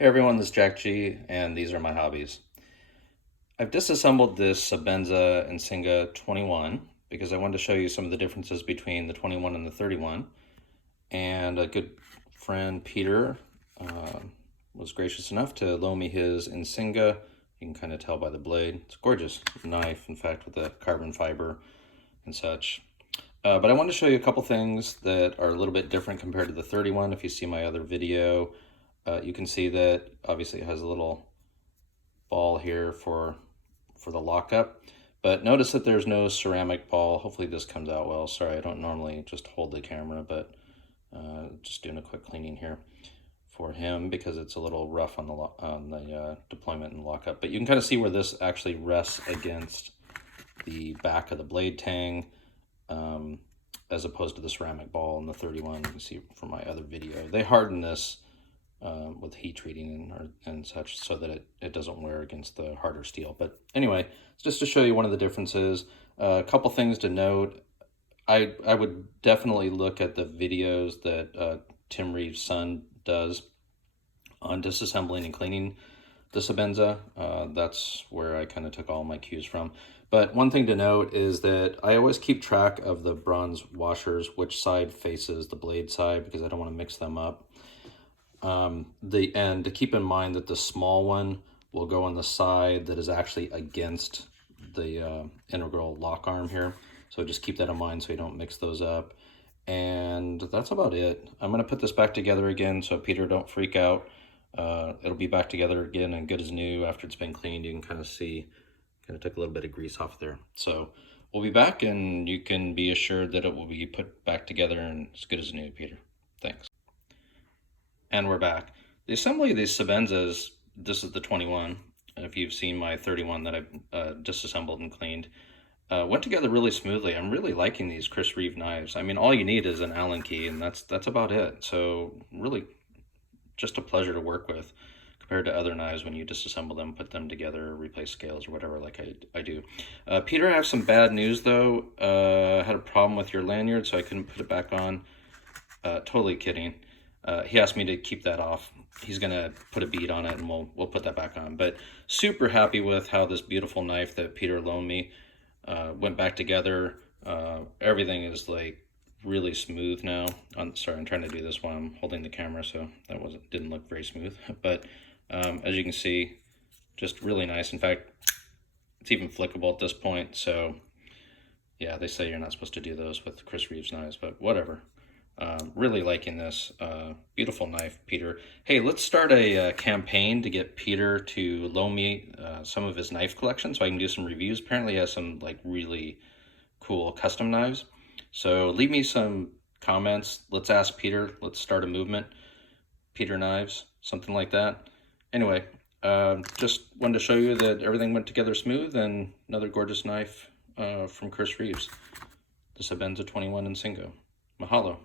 Hey everyone, this is Jack G, and these are my hobbies. I've disassembled this Sebenza InsingAh 21 because I wanted to show you some of the differences between the 21 and the 31. And a good friend, Peter, was gracious enough to loan me his InsingOh. You can kind of tell by the blade. It's a gorgeous knife, in fact, with the carbon fiber and such. But I wanted to show you a couple things that are a little bit different compared to the 31. If you see my other video, you can see that obviously it has a little ball here for the lockup, but notice that there's no ceramic ball. Hopefully this comes out well. Sorry, I don't normally just hold the camera, but just doing a quick cleaning here for him because it's a little rough on the deployment and lockup. But you can kind of see where this actually rests against the back of the blade tang, as opposed to the ceramic ball in the 31. You can see from my other video, they harden this with heat treating and such so that it doesn't wear against the harder steel. But anyway, just to show you one of the differences, a couple things to note. I would definitely look at the videos that Tim Reeve's son does on disassembling and cleaning the Sebenza. That's where I kind of took all my cues from. But one thing to note is that I always keep track of the bronze washers, which side faces the blade side, because I don't want to mix them up. And to keep in mind that the small one will go on the side that is actually against the integral lock arm here. So just keep that in mind so you don't mix those up. And that's about it. I'm going to put this back together again, so Peter, don't freak out. It'll be back together again and good as new after it's been cleaned. You can kind of see, kind of took a little bit of grease off there. So we'll be back, and you can be assured that it will be put back together and as good as new, Peter. Thanks. And we're back. The assembly of these Sebenzas, this is the 21, and if you've seen my 31 that I've disassembled and cleaned, went together really smoothly. I'm really liking these Chris Reeve knives. I mean, all you need is an Allen key, and that's about it. So really just a pleasure to work with compared to other knives when you disassemble them, put them together, replace scales or whatever like I do. Peter, I have some bad news though. I had a problem with your lanyard, so I couldn't put it back on. Totally kidding. He asked me to keep that off. He's gonna put a bead on it, and we'll put that back on. But super happy with how this beautiful knife that Peter loaned me went back together. Everything is like really smooth now. I'm sorry, I'm trying to do this while I'm holding the camera, so that didn't look very smooth. But as you can see, just really nice. In fact, it's even flickable at this point. So yeah, they say you're not supposed to do those with Chris Reeve's knives, but whatever. Really liking this. Beautiful knife, Peter. Hey, let's start a campaign to get Peter to loan me some of his knife collection so I can do some reviews. Apparently he has some like really cool custom knives. So leave me some comments. Let's ask Peter. Let's start a movement. Peter knives, something like that. Anyway, just wanted to show you that everything went together smooth, and another gorgeous knife from Chris Reeves. The Sebenza 21 InsingOh. Mahalo.